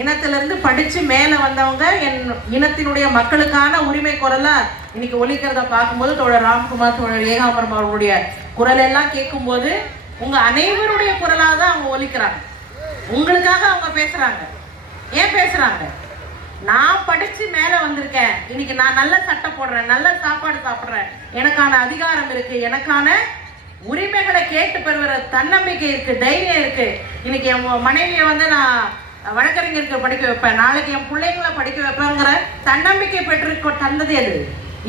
இனத்திலிருந்து படிச்சு மேல வந்தவங்க என் இனத்தினுடைய மக்களுக்கான உரிமை குரலா இன்னைக்கு ஒலிக்கிறத பார்க்கும்போது தோழர் ராம்குமார், தோழர் ஏகாம்பரம் அவர்களுடைய குரல் எல்லாம் கேட்கும்போது உங்க அனைவருடைய குரலாக தான் அவங்க ஒலிக்கிறாங்க. உங்களுக்காக அவங்க பேசுறாங்க. ஏன் பேசுறாங்க? நான் படிச்சு மேல வந்திருக்கேன், இன்னைக்கு நான் நல்ல சட்டை போடுறேன், நல்ல சாப்பாடு சாப்பிடுறேன், எனக்கான அதிகாரம் இருக்கு, எனக்கான உரிமைகளை கேட்டு பெறுகிற தன்னம்பிக்கை இருக்கு, தைரியம் இருக்கு. இன்னைக்கு என் மனைவியை வந்து நான் வழக்கறிஞருக்கு படிக்க வைப்பேன், நாளைக்கு என் பிள்ளைங்களை படிக்க வைப்பேங்கிற தன்னம்பிக்கை பெற்று தந்தது எது?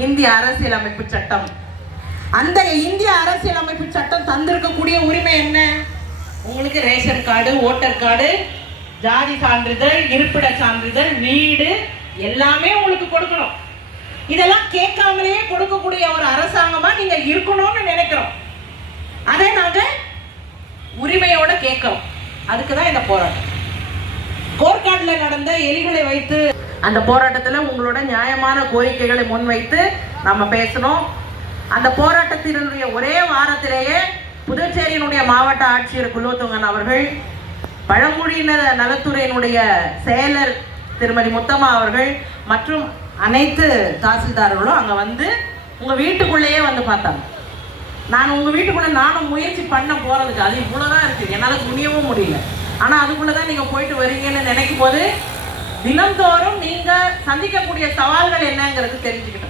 இந்திய அரசியலமைப்பு சட்டம். அந்த இந்திய அரசியலமைப்பு சட்டம் தந்திருக்கக்கூடிய உரிமை என்ன? உங்களுக்கு ரேஷன் கார்டு, ஓட்டர் கார்டு, ஜாதி சான்றிதழ், இருப்பிட சான்றிதழ், வீடு எல்லாமே உங்களுக்கு கொடுக்கணும். இதெல்லாம் கேட்காமலேயே கொடுக்கக்கூடிய ஒரு அரசாங்கமா நீங்க இருக்கணும்னு நினைக்கிறோம். அதை நாங்க உரிமையோட கேட்கிறோம். அதுக்குதான் இந்த போராட்டம். கோர்காட்ல நடந்த எலிகளை வைத்து அந்த போராட்டத்தில் உங்களோட நியாயமான கோரிக்கைகளை முன்வைத்து நம்ம பேசணும். அந்த போராட்டத்தினுடைய ஒரே வாரத்திலேயே புதுச்சேரியினுடைய மாவட்ட ஆட்சியர் குலோத்துங்கன் அவர்கள், பழங்குடியினர் நலத்துறையினுடைய செயலர் திருமதி முத்தம்மா அவர்கள் மற்றும் அனைத்து தாசில்தார்களும் அங்கே வந்து உங்கள் வீட்டுக்குள்ளேயே வந்து பார்த்தாங்க. நான் உங்கள் வீட்டுக்குள்ளே நானும் முயற்சி பண்ண போகிறதுக்கு அது இவ்வளோதான் இருக்குது, என்னால் துணியவும் முடியல. ஆனால் அதுக்குள்ளே தான் நீங்கள் போயிட்டு வரீங்கன்னு நினைக்கும் போது தினந்தோறும் நீங்கள் சந்திக்கக்கூடிய சவால்கள் என்னங்கிறது தெரிஞ்சுக்கிட்டோம்.